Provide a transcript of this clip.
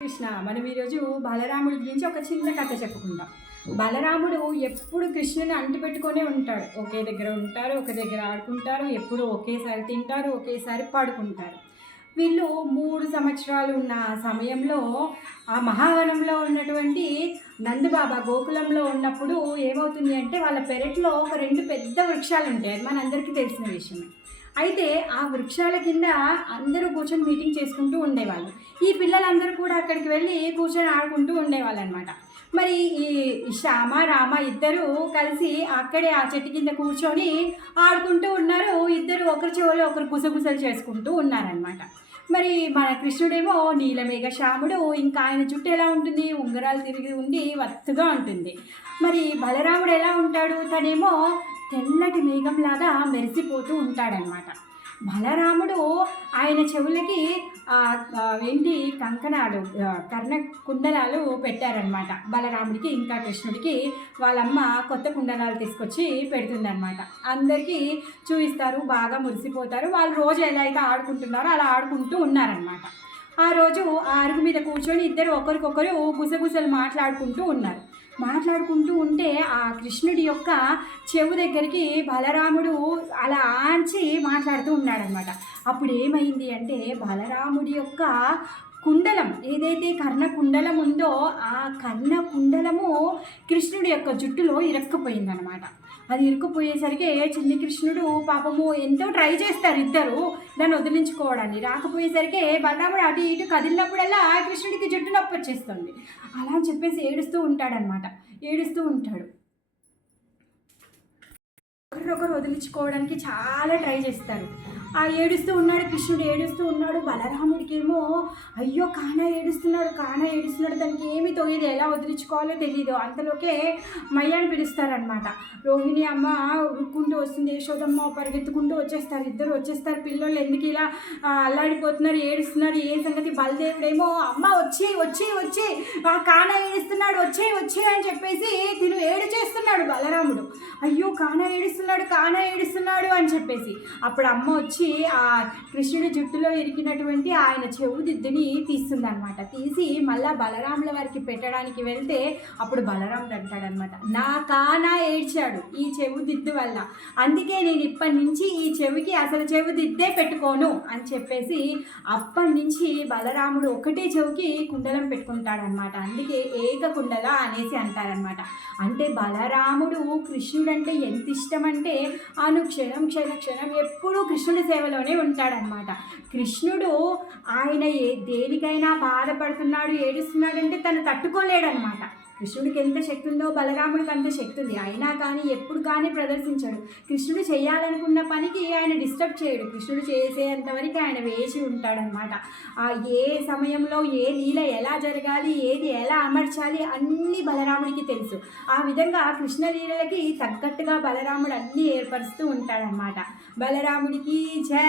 కృష్ణ మనం ఈరోజు బలరాముడి గురించి ఒక చిన్న కథ చెప్పుకుందాం. బలరాముడు ఎప్పుడు కృష్ణుని అంటిపెట్టుకునే ఉంటాడు. ఒకే దగ్గర ఉంటారు, ఒక దగ్గర ఆడుకుంటారు, ఎప్పుడు ఒకేసారి తింటారు, ఒకేసారి పడుకుంటారు. వీళ్ళు 3 సంవత్సరాలు ఉన్న సమయంలో ఆ మహావనంలో ఉన్నటువంటి నందబాబా గోకులంలో ఉన్నప్పుడు ఏమవుతుంది అంటే వాళ్ళ పెరట్లో ఒక 2 పెద్ద వృక్షాలు ఉంటాయి. అది మనందరికీ తెలిసిన విషయమే. అయితే ఆ వృక్షాల కింద అందరూ కూర్చొని మీటింగ్ చేసుకుంటూ ఉండేవాళ్ళు. ఈ పిల్లలందరూ కూడా అక్కడికి వెళ్ళి కూర్చొని ఆడుకుంటూ ఉండేవాళ్ళు అనమాట. మరి ఈ శ్యామ రామ ఇద్దరు కలిసి అక్కడే ఆ చెట్టు కింద కూర్చొని ఆడుకుంటూ ఉన్నారు. ఇద్దరు ఒకరి చెవులో ఒకరు గుసగుసలు చేసుకుంటూ ఉన్నారనమాట. మరి మన కృష్ణుడేమో నీలమేఘ శ్యాముడు, ఇంకా ఆయన జుట్టు ఎలా ఉంటుంది, ఉంగరాలు తిరిగి ఉండి వత్తుగా ఉంటుంది. మరి బలరాముడు ఎలా ఉంటాడు, తనేమో తెల్లటి మేఘంలాగా మెరిసిపోతూ ఉంటాడనమాట. బలరాముడు ఆయన చెవులకి ఏంటి కంకణాలు, కర్ణ కుండలాలు పెట్టారనమాట. బలరాముడికి ఇంకా కృష్ణుడికి వాళ్ళమ్మ కొత్త కుండలాలు తీసుకొచ్చి పెడుతుందనమాట. అందరికీ చూపిస్తారు, బాగా మురిసిపోతారు. వాళ్ళు రోజు ఎలా అయితే ఆడుకుంటున్నారో అలా ఆడుకుంటూ ఉన్నారనమాట. ఆ రోజు ఆ అరుగు మీద కూర్చొని ఇద్దరు ఒకరికొకరు గుసగుసలు మాట్లాడుకుంటూ ఉన్నారు. మాట్లాడుకుంటూ ఉంటే ఆ కృష్ణుడి యొక్క చెవు దగ్గరికి బలరాముడు అలా ఆంచి మాట్లాడుతూ ఉన్నాడనమాట. అప్పుడు ఏమైంది అంటే బలరాముడి యొక్క కుండలం, ఏదైతే కర్ణ కుండలం ఉందో ఆ కర్ణ కుండలము కృష్ణుడి యొక్క జుట్టులో ఇరక్కపోయిందనమాట. అది ఇరుక్కుపోయేసరికి చిన్ని కృష్ణుడు పాపము ఎంతో ట్రై చేస్తారు ఇద్దరు దాన్ని వదిలించుకోవడాన్ని. రాకపోయేసరికి బలరాముడు అటు ఇటు కదిలినప్పుడల్లా కృష్ణుడికి జుట్టు నొప్పి వచ్చేస్తుంది. అలా అని చెప్పేసి ఏడుస్తూ ఉంటాడనమాట. ఏడుస్తూ ఉంటాడు. ఒకరినొకరు వదిలించుకోవడానికి చాలా ట్రై చేస్తారు. ఆ ఏడుస్తూ ఉన్నాడు కృష్ణుడు, ఏడుస్తూ ఉన్నాడు. బలరాముడికి ఏమో అయ్యో కానా ఏడుస్తున్నాడు, దానికి ఏమీ తోయదు, ఎలా వదిలించుకోవాలో తెలియదు. అంతలోకే మయ్యాన్ని పిలుస్తారనమాట. రోహిణి అమ్మ ఉరుక్కుంటూ వస్తుంది, యశోదమ్మ పరిగెత్తుకుంటూ వచ్చేస్తారు. ఇద్దరు వచ్చేస్తారు. పిల్లలు ఎందుకు ఇలా అల్లాడిపోతున్నారు, ఏడుస్తున్నారు, ఏ సంగతి. బలదేవుడేమో అమ్మ వచ్చి కానా ఏడుస్తున్నాడు, వచ్చే అని చెప్పేసి తిను ఏడు చేస్తున్నాడు బలరాముడు. అయ్యో కానా ఏడుస్తున్నాడు అని చెప్పేసి అప్పుడు అమ్మ వచ్చి ఆ కృష్ణుడి జుట్టులో ఇరికినటువంటి ఆయన చెవు దిద్దుని తీస్తుందనమాట. తీసి మళ్ళా బలరాముల వారికి పెట్టడానికి వెళ్తే అప్పుడు బలరాముడు అంటాడనమాట, నా కానా ఏడ్చాడు ఈ చెవు దిద్దు వల్ల, అందుకే నేను ఇప్పటి నుంచి ఈ చెవికి అసలు చెవు దిద్దే పెట్టుకోను అని చెప్పేసి అప్పటి నుంచి బలరాముడు ఒకటే చెవికి కుండలం పెట్టుకుంటాడనమాట. అందుకే ఏక కుండల అనేసి అంటారనమాట. అంటే బలరాముడు కృష్ణుడు అంటే ఎంత ఇష్టం అంటే అనుక్షణం క్షణక్షణం ఎప్పుడూ కృష్ణుడి సేవలోనే ఉంటాడనమాట. కృష్ణుడు ఆయన దేనికైనా బాధపడుతున్నాడు, ఏడుస్తున్నాడంటే తను తట్టుకోలేడనమాట. కృష్ణుడికి ఎంత శక్తి ఉందో బలరాముడికి అంత శక్తి ఉంది. అయినా కానీ ఎప్పుడు కానీ ప్రదర్శించాడు. కృష్ణుడు చేయాలనుకున్న పనికి ఆయన డిస్టర్బ్ చేయడు. కృష్ణుడు చేసేంతవరకు ఆయన వేసి ఉంటాడనమాట. ఏ సమయంలో ఏ లీల ఎలా జరగాలి, ఏది ఎలా అమర్చాలి అన్నీ బలరాముడికి తెలుసు. ఆ విధంగా కృష్ణ లీలలకి తగ్గట్టుగా బలరాముడు అన్నీ ఏర్పరుస్తూ ఉంటాడనమాట. బలరాముడికి జై.